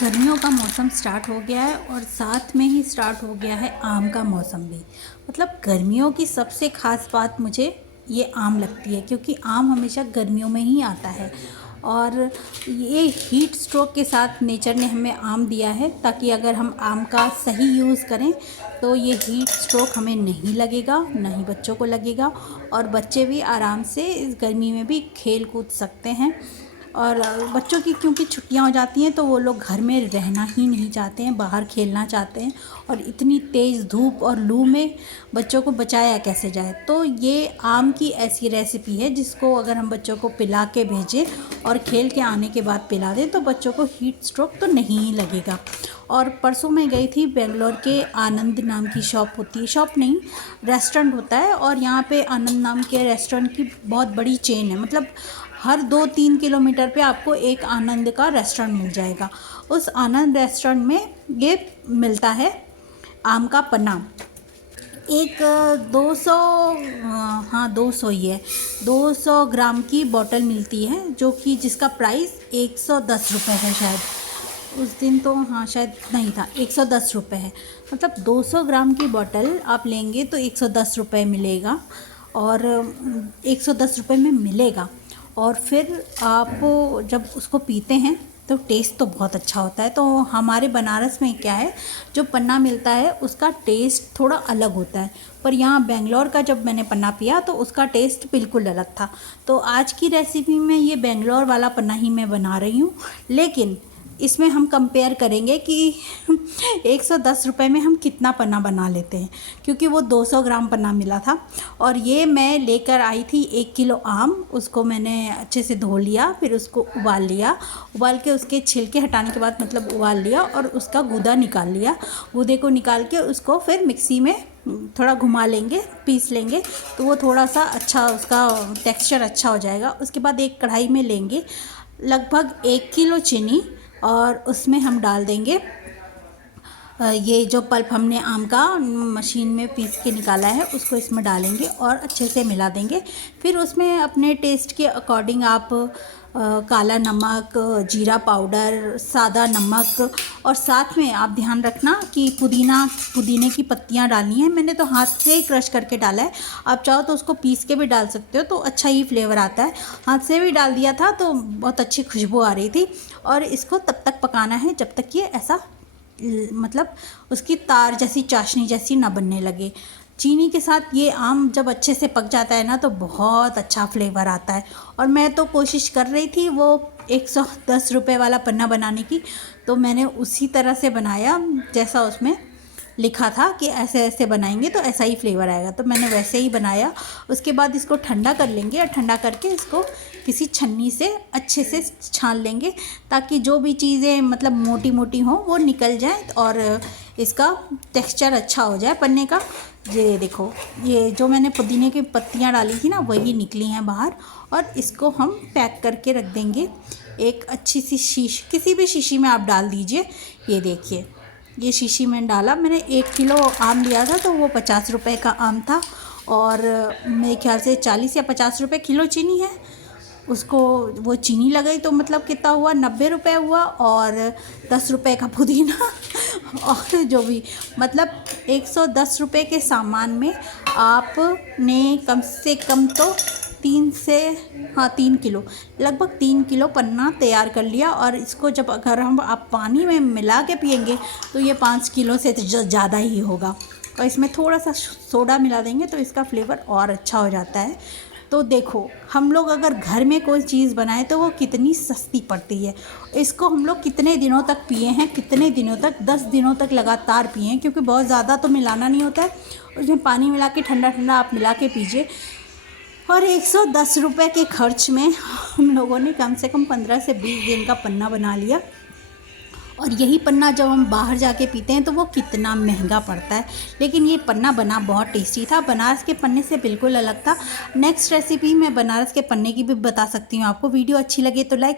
गर्मियों का मौसम स्टार्ट हो गया है और साथ में ही स्टार्ट हो गया है आम का मौसम भी। मतलब गर्मियों की सबसे ख़ास बात मुझे ये आम लगती है, क्योंकि आम हमेशा गर्मियों में ही आता है। और ये हीट स्ट्रोक के साथ नेचर ने हमें आम दिया है, ताकि अगर हम आम का सही यूज़ करें तो ये हीट स्ट्रोक हमें नहीं लगेगा, ना ही बच्चों को लगेगा। और बच्चे भी आराम से इस गर्मी में भी खेल कूद सकते हैं। और बच्चों की क्योंकि छुट्टियां हो जाती हैं तो वो लोग घर में रहना ही नहीं चाहते हैं, बाहर खेलना चाहते हैं। और इतनी तेज़ धूप और लू में बच्चों को बचाया कैसे जाए। तो ये आम की ऐसी रेसिपी है जिसको अगर हम बच्चों को पिला के भेजें और खेल के आने के बाद पिला दें तो बच्चों को हीट स्ट्रोक तो नहीं ही लगेगा। और परसों मैं गई थी बेंगलोर के आनंद नाम की शॉप होती है, शॉप नहीं रेस्टोरेंट होता है। और यहाँ पे आनंद नाम के रेस्टोरेंट की बहुत बड़ी चेन है। मतलब हर 2-3 किलोमीटर पे आपको एक आनंद का रेस्टोरेंट मिल जाएगा। उस आनंद रेस्टोरेंट में ये मिलता है आम का पन्ना। एक 200 हाँ 200 ही है, 200 ग्राम की बोतल मिलती है, जो कि जिसका प्राइस 110 रुपये है शायद। उस दिन तो हाँ शायद नहीं था, 110 रुपये है। मतलब 200 ग्राम की बोतल आप लेंगे तो 110 रुपये मिलेगा, और 110 रुपये में मिलेगा। और फिर आप जब उसको पीते हैं तो टेस्ट तो बहुत अच्छा होता है। तो हमारे बनारस में क्या है, जो पन्ना मिलता है उसका टेस्ट थोड़ा अलग होता है, पर यहाँ बेंगलोर का जब मैंने पन्ना पिया तो उसका टेस्ट बिल्कुल अलग था। तो आज की रेसिपी में ये बेंगलोर वाला पन्ना ही मैं बना रही हूँ, लेकिन इसमें हम कंपेयर करेंगे कि 110 रुपये में हम कितना पन्ना बना लेते हैं, क्योंकि वो 200 ग्राम पन्ना मिला था। और ये मैं लेकर आई थी 1 किलो आम। उसको मैंने अच्छे से धो लिया, फिर उसको उबाल लिया। उबाल के उसके छिलके हटाने के बाद मतलब उबाल लिया और उसका गूदा निकाल लिया। गूदे को निकाल के उसको फिर मिक्सी में थोड़ा घुमा लेंगे, पीस लेंगे, तो वो थोड़ा सा अच्छा उसका टेक्स्चर अच्छा हो जाएगा। उसके बाद एक कढ़ाई में लेंगे लगभग 1 किलो चीनी, और उसमें हम डाल देंगे ये जो पल्प हमने आम का मशीन में पीस के निकाला है उसको इसमें डालेंगे और अच्छे से मिला देंगे। फिर उसमें अपने टेस्ट के अकॉर्डिंग आप काला नमक, जीरा पाउडर, सादा नमक, और साथ में आप ध्यान रखना कि पुदीने की पत्तियां डालनी है। मैंने तो हाथ से ही क्रश करके डाला है, आप चाहो तो उसको पीस के भी डाल सकते हो, तो अच्छा ही फ्लेवर आता है। हाथ से भी डाल दिया था तो बहुत अच्छी खुशबू आ रही थी। और इसको तब तक पकाना है जब तक ये ऐसा मतलब उसकी तार जैसी, चाशनी जैसी ना बनने लगे। चीनी के साथ ये आम जब अच्छे से पक जाता है ना तो बहुत अच्छा फ्लेवर आता है। और मैं तो कोशिश कर रही थी वो 110 रुपये वाला पन्ना बनाने की, तो मैंने उसी तरह से बनाया जैसा उसमें लिखा था कि ऐसे ऐसे बनाएंगे तो ऐसा ही फ्लेवर आएगा, तो मैंने वैसे ही बनाया। उसके बाद इसको ठंडा कर लेंगे, और ठंडा करके इसको किसी छन्नी से अच्छे से छान लेंगे, ताकि जो भी चीज़ें मतलब मोटी मोटी हों वो निकल जाए और इसका टेक्सचर अच्छा हो जाए पन्ने का। ये देखो, ये जो मैंने पुदीने की पत्तियां डाली थी ना वही निकली हैं बाहर। और इसको हम पैक करके रख देंगे एक अच्छी सी शीशी, किसी भी शीशी में आप डाल दीजिए। ये देखिए, ये शीशी में डाला। मैंने 1 किलो आम लिया था तो वो 50 रुपये का आम था, और मेरे ख्याल से 40 या 50 रुपये किलो चीनी है। उसको वो चीनी लगाई तो मतलब कितना हुआ, 90 रुपये हुआ, और 10 रुपये का पुदीना और जो भी मतलब 110 रुपये के सामान में आपने कम से कम तो 3 किलो, लगभग 3 किलो पन्ना तैयार कर लिया। और इसको जब अगर हम आप पानी में मिला के पियेंगे तो ये 5 किलो से ज़्यादा ही होगा। और इसमें थोड़ा सा सोडा मिला देंगे तो इसका फ्लेवर और अच्छा हो जाता है। तो देखो, हम लोग अगर घर में कोई चीज़ बनाए तो वो कितनी सस्ती पड़ती है। इसको हम लोग कितने दिनों तक पिए हैं, कितने दिनों तक, 10 दिनों तक लगातार पिए हैं, क्योंकि बहुत ज़्यादा तो मिलाना नहीं होता है। उसमें पानी मिला के ठंडा ठंडा आप मिला के पीजिए। और 110 रुपये के खर्च में हम लोगों ने कम से कम 15 से 20 दिन का पन्ना बना लिया। और यही पन्ना जब हम बाहर जाके पीते हैं तो वो कितना महंगा पड़ता है, लेकिन ये पन्ना बना बहुत टेस्टी था। बनारस के पन्ने से बिल्कुल अलग था। नेक्स्ट रेसिपी मैं बनारस के पन्ने की भी बता सकती हूँ आपको। वीडियो अच्छी लगे तो लाइक